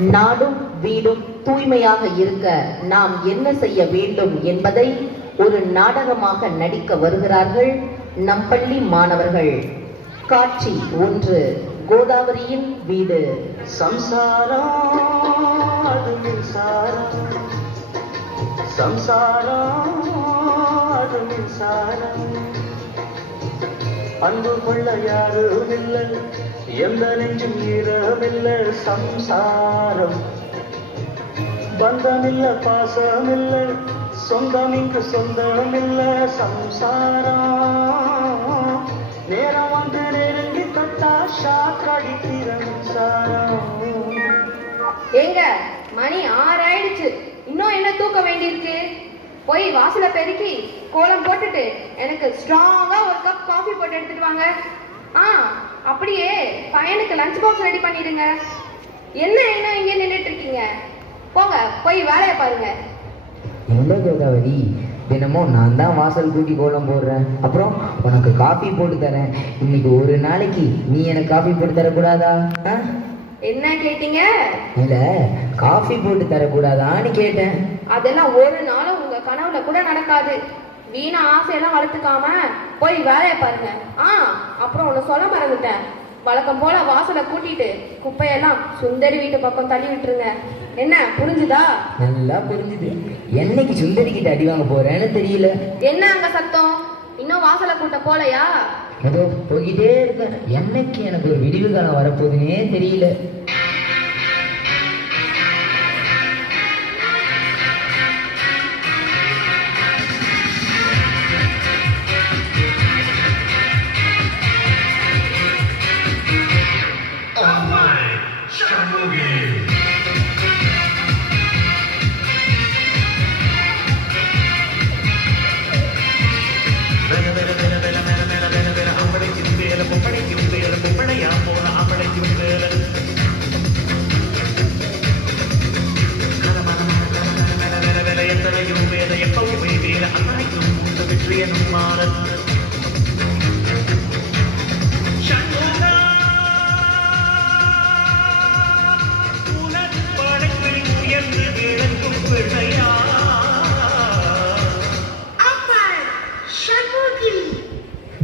நாடும் வீடும் தூய்மையாக இருக்க நாம் என்ன செய்ய வேண்டும் என்பதை ஒரு நாடகமாக நடிக்க வருகிறார்கள் நம் பள்ளி மாணவர்கள். காட்சி 1. கோதாவரியின் வீடு. சம்சாரம் அது மின்சாரம், சம்சாரம் அது மின்சாரம், அன்பு கொள்ள யாரும் இல்லை, எந்த நெஞ்சும் ஈரமில்லை. சம்சாரம் பந்தமில்ல பாசமில்லை, சொந்தம் இங்கு சொந்தமில்லை. சம்சாரம் நேரம் வந்து நெருங்கி தொட்டா ஷாக் அடிக்கிற மின்சாரம். ஏங்க, மணி 6 ஆயிடுச்சு. இன்னும் என்ன தூக்க வேண்டியிருக்கு? போய் வாசல பெருக்கி கோலம் போட்டுட்டு எனக்கு ஸ்ட்ராங்கா ஒரு கப் காஃபி போட்டு எடுத்துட்டு வாங்க. அப்படியே பையனுக்கு லஞ்ச் பாக்ஸ் ரெடி பண்ணிடுங்க. என்ன இங்க நின்றுட்டு இருக்கீங்க? போங்க, போய் வேலையை பாருங்க. எந்த கோதாவரி, தினமும் நான் தான் வாசல் கூட்டி கோலம் போடுறேன், அப்புறம் உனக்கு காஃபி போட்டு தரேன். இன்னைக்கு ஒரு நாளைக்கு நீ எனக்கு காஃபி போட்டு தரக்கூடாதா? என்ன கேட்டீங்க? இல்ல, காஃபி போட்டு தரக்கூடாதான்னு கேட்டேன். அதெல்லாம் ஒரு நாளும் உங்க கனவுல கூட நடக்காது. வீணா ஆசையெல்லாம் வளர்த்துக்காம போய் வேலையை பாருங்க. அப்புறம் ஒண்ணு சொல்ல மறந்துட்டேன். வழக்கம் போல வாசலை கூட்டிட்டு குப்பையெல்லாம் சுந்தரி வீட்டு பக்கம் தள்ளி விட்டுருங்க. என்ன, புரிஞ்சுதா? நல்லா புரிஞ்சுது. என்னைக்கு சுந்தரி கிட்ட அடி வாங்க போறேன்னு தெரியல. என்ன அங்க சத்தம்? இன்னும் வாசலை கூட்ட போலையா? ஏதோ போய்கிட்டே இருக்க. என்னைக்கு எனக்கு ஒரு விடிவு காலம் வரப்போகுதுன்னே தெரியல.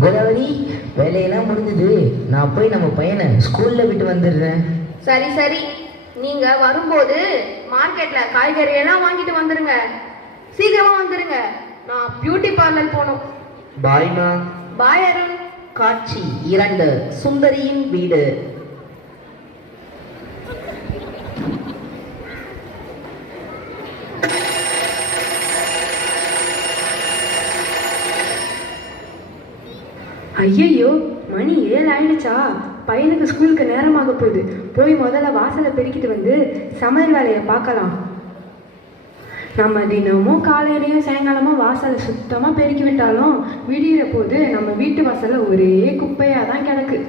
கோதாவரி, வேலையெல்லாம் முடிஞ்சது. நான் போய் நம்ம பையனை ஸ்கூல்ல விட்டு வந்துடுறேன். சரி சரி, நீங்க வரும்போது மார்க்கெட்ல காய்கறி எல்லாம் வாங்கிட்டு வந்துருங்க. சீக்கிரமா வந்துருங்க, நான் பியூட்டி பார்லர் போகணும். பாய்மா. பாய் அருண். காட்சி 2. சுந்தரியின் வீடு. ஐயையோ, மணி 7 ஆயிடுச்சா? பையனுக்கு ஸ்கூலுக்கு நேரமாக போகுது. போய் முதல்ல வாசலை பெருக்கிட்டு வந்து சமையல் வேலையை பார்க்கலாம். நம்ம தினமும் காலையிலையும் சாயங்காலமும் வாசலை சுத்தமாக பெருக்கி விட்டாலும் விடிகிற போது நம்ம வீட்டு வாசலில் ஒரே குப்பையாக தான் கிடக்கு.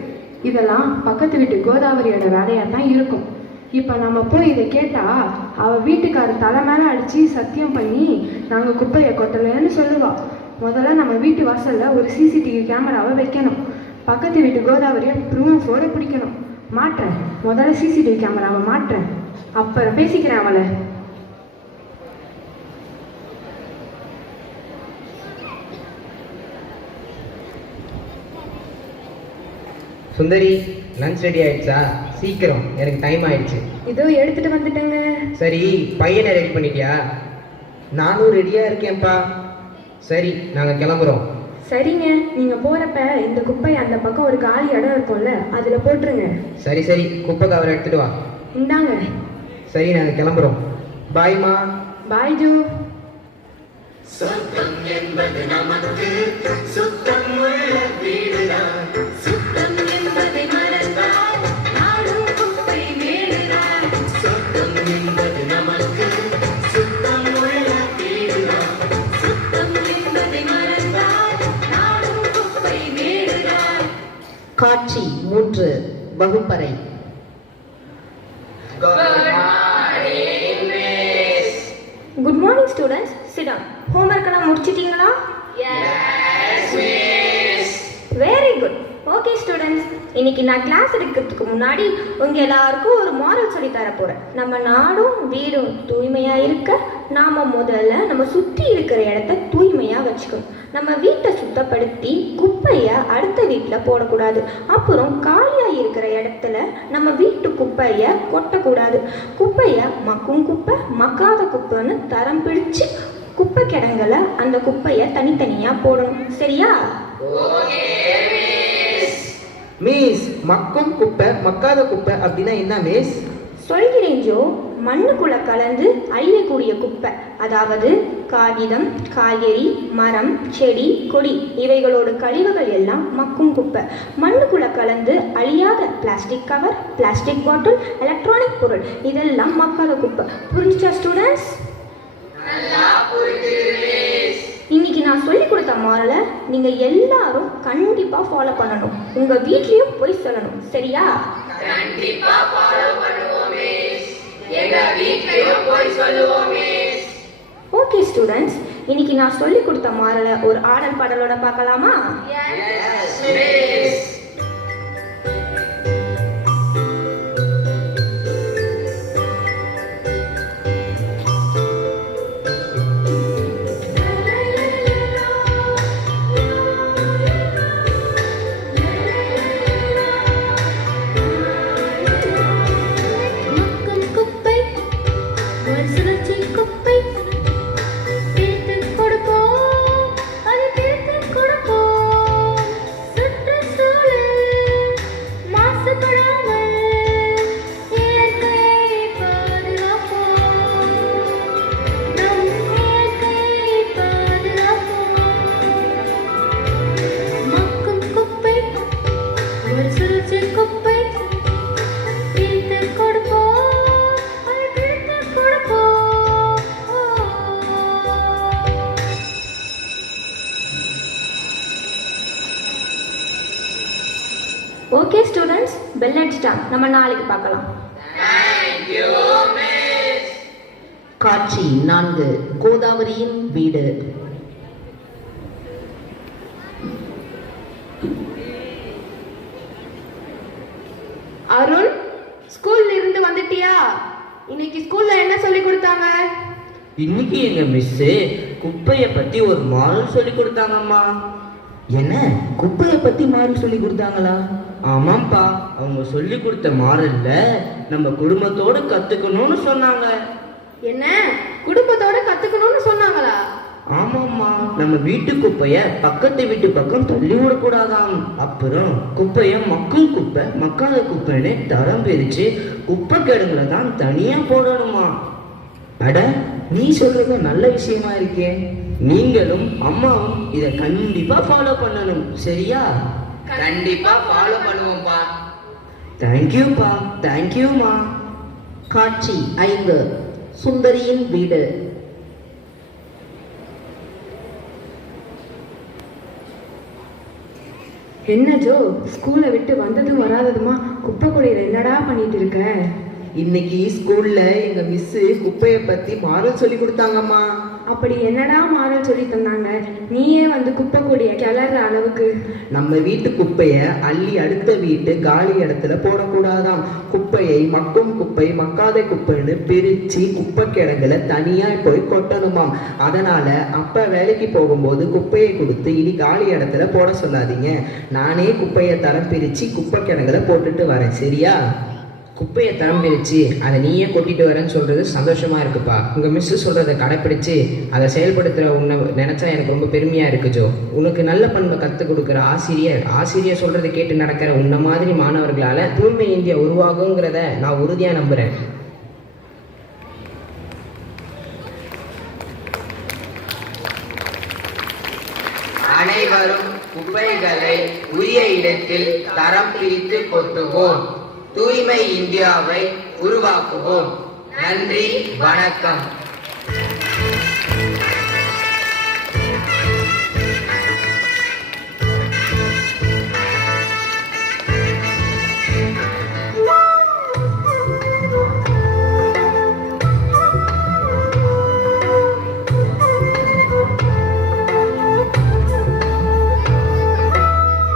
இதெல்லாம் பக்கத்து வீட்டு கோதாவரியோட வேலையாக தான் இருக்கும். இப்போ நம்ம போய் இதை கேட்டால் அவள் வீட்டுக்காரர் தலை மேலே அடித்து சத்தியம் பண்ணி நாங்கள் குப்பையை கொட்டலைன்னு சொல்லுவாள். முதல்ல நம்ம வீட்டு வாசலில் ஒரு சிசிடிவி கேமராவை வைக்கணும். பக்கத்து வீட்டு கோதாவரியை ப்ரூஃபோட பிடிக்கணும். மாட்டுறேன், முதல்ல சிசிடிவி கேமராவை மாட்டுறேன், அப்புறம் பேசிக்கிறேன் அவளை. சுந்தரி, லஞ்ச் ரெடி ஆயிடுச்சா? சீக்கிரம், எனக்கு டைம் ஆயிடுச்சு. இதோ எடுத்துட்டு வந்துட்டேங்க. சரி, பையனை ரெடி பண்ணிட்டியா? நானும் ரெடியா இருக்கேன்ப்பா. சரி, நாங்கள் கிளம்புறோம். சரிங்க, நீங்கள் போகிறப்ப இந்த குப்பை அந்த பக்கம் ஒரு காலி இடம் இருக்கும்ல, அதில் போட்டுருங்க. சரி சரி, குப்பை கவர் எடுத்துட்டு வா. இந்தாங்க. சரி, நாங்கள் கிளம்புறோம். பாய்மா. பாய் ஜூ. சொர்க்கம் என்பது நமக்கு சுத்தம் உள்ள வீடுதான். சுத்தம் என்பதை மறந்தால் நாடும் குப்பை மேடுதான். சொர்க்கம் என்பது நமக்கு சுத்தம் உள்ள வீடுதான். சுத்தம் என்பதை மறந்தால் நாடும் குப்பை மேடுதான். காட்சி 3. வகுப்பறை. Good morning students, sit down. Homework எல்லாம் முடிச்சிட்டீங்களா? Yes, miss. Very good. Okay students, இன்னைக்கு இன்னைக்கு நான் கிளாஸ் எடுக்கிறதுக்கு முன்னாடி உங்க எல்லாருக்கும் ஒரு மாரல் சொல்லி தர போறேன். நம்ம நாடும் வீடும் தூய்மையா இருக்க நாம முதல்ல நம்ம சுற்றி இருக்கிற இடத்த தூய்மையா வச்சுக்கணும். நம்ம வீட்டை சுத்தப்படுத்தி குப்பையை அடுத்த வீட்டில் போடக்கூடாது. அப்புறம் காலியா இருக்கிற இடத்துல நம்ம வீட்டு குப்பையை கொட்டக்கூடாது. குப்பையை மக்கும் குப்பை மக்காத குப்பைன்னு தரம் பிடிச்சு குப்பை கிடங்குல அந்த குப்பையை தனித்தனியா போடணும். சரியா? மிஸ், மக்கும் குப்பை மக்காத குப்பை அப்படின்னா என்ன மிஸ்? சொல்கிறேன் ஜோ. மண்ணுக்குள்ள கலந்து அழியக்கூடிய குப்பை, அதாவது காகிதம், காய்கறி, மரம், செடி, கொடி இவைகளோட கழிவுகள் எல்லாம் மக்கும் குப்பை. மண்ணுக்குள்ள கலந்து அழியாத plastic cover, plastic bottle, electronic பொருள் இதெல்லாம் மக்காத குப்பை. புரிஞ்சுச்சா ஸ்டூடெண்ட்ஸ்? இன்னைக்கு நான் சொல்லி கொடுத்த மாரலை நீங்க எல்லாரும் கண்டிப்பா ஃபாலோ பண்ணணும். உங்க வீட்லயும் போய் சொல்லணும். சரியா? கண்டிப்பா ஃபாலோ பண்ணுவோம் மிஸ். எங்க வீட்லயும் போய் சொல்லுவோம் மிஸ். ஓகே ஸ்டூடெண்ட்ஸ், இன்னைக்கு நான் சொல்லி கொடுத்த மாரலை ஒரு ஆடல் பாடலோட பார்க்கலாமா? Yes miss. Okay students, bell அடிச்சிட்டாங்க. நம்ம நாளைக்கு பார்க்கலாம். காட்சி 4. கோதாவரியின் வீடு. அருண், ஸ்கூல்ல இருந்து வந்துட்டியா? இன்னைக்கு ஸ்கூல்ல என்ன சொல்லி கொடுத்தாங்க? இன்னைக்கு எங்க மிஸ் குப்பைய பத்தி ஒரு மாடல் சொல்லி கொடுத்தாங்கம்மா. என்ன, குப்பையை பத்தி மாடல் சொல்லி கொடுத்தாங்களா? ஆமாப்பா, அவங்க சொல்லி கொடுத்த மாடல்ல நம்ம குடும்பத்தோட கத்துக்கணும்னு சொன்னாங்க. என்ன, குடும்பத்தோட கத்துக்கணும்னு சொன்னாங்களா? ஆமாம்மா, நம்ம வீட்டு குப்பைய பக்கத்து வீட்டு பக்கம் தள்ளி விடக்கூடாதாம். அப்புறம் குப்பைய மக்கும் குப்பை மக்காத குப்பைன்னு தரம் பிரிச்சு குப்பை கிடங்குல தான் தனியா போடணுமா. அட, நீ சொல்றது நல்ல விஷயமா இருக்கே. நீங்களும் அம்மாவும் இதை கண்டிப்பா ஃபாலோ பண்ணணும். சரியா? கண்டிப்பா ஃபாலோ பண்ணுவோம்ப்பா. தேங்க்யூப்பா. தேங்க்யூமா. காட்சி 5. சுந்தரியின் வீடு. என்ன ஜோ, ஸ்கூலை விட்டு வந்ததும் வராததுமா குப்பை கூடையில என்னடா பண்ணிட்டு இருக்க? இன்னைக்கு ஸ்கூல்ல எங்க மிஸ் குப்பையை பத்தி மாடல் சொல்லி கொடுத்தாங்கம்மா. அப்படி என்னடா மாடல் சொல்லி தந்தாங்க? நீயே வந்து குப்பை கூடைய கிளற அளவுக்கு. நம்ம வீட்டு குப்பைய அள்ளி அடுத்த வீட்டு காலி இடத்துல போடக்கூடாதாம். குப்பையை மக்கும் குப்பை மக்காத குப்பைன்னு பிரிச்சு குப்பை கிடங்குல தனியா போய் கொட்டணுமாம். அதனால அப்ப வேலைக்கு போகும்போது குப்பையை கொடுத்து இனி காலி இடத்துல போட சொல்லாதீங்க. நானே குப்பையை தரம் பிரிச்சு குப்பை கிடங்குல போட்டுட்டு வரேன். சரியா? குப்பையை தரம் பிரித்து அதை நீயே கொட்டிட்டு வரேன்னு சொல்கிறது சந்தோஷமாக இருக்குப்பா. உங்கள் மிஸ்ஸு சொல்கிறத கடைப்பிடிச்சு அதை செயல்படுத்துகிற உன்னை நினச்சா எனக்கு ரொம்ப பெருமையாக இருக்குது ஜோ. உனக்கு நல்ல பண்பை கற்றுக் கொடுக்குற ஆசிரியர் சொல்கிறத கேட்டு நடக்கிற உன்ன மாதிரி மாணவர்களால் தூய்மை இந்தியா உருவாகுங்கிறத நான் உறுதியாக நம்புகிறேன். அனைவரும் குப்பைகளை உரிய இடத்தில் தரம் பிரித்து கொட்டுவோம். தூய்மை இந்தியாவை உருவாக்குவோம். நன்றி, வணக்கம்.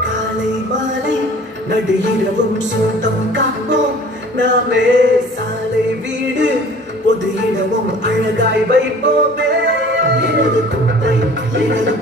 காலை மாலை நடுஇரவு தினமும் அழகாய் வைப்போமே எனது குப்பை எனது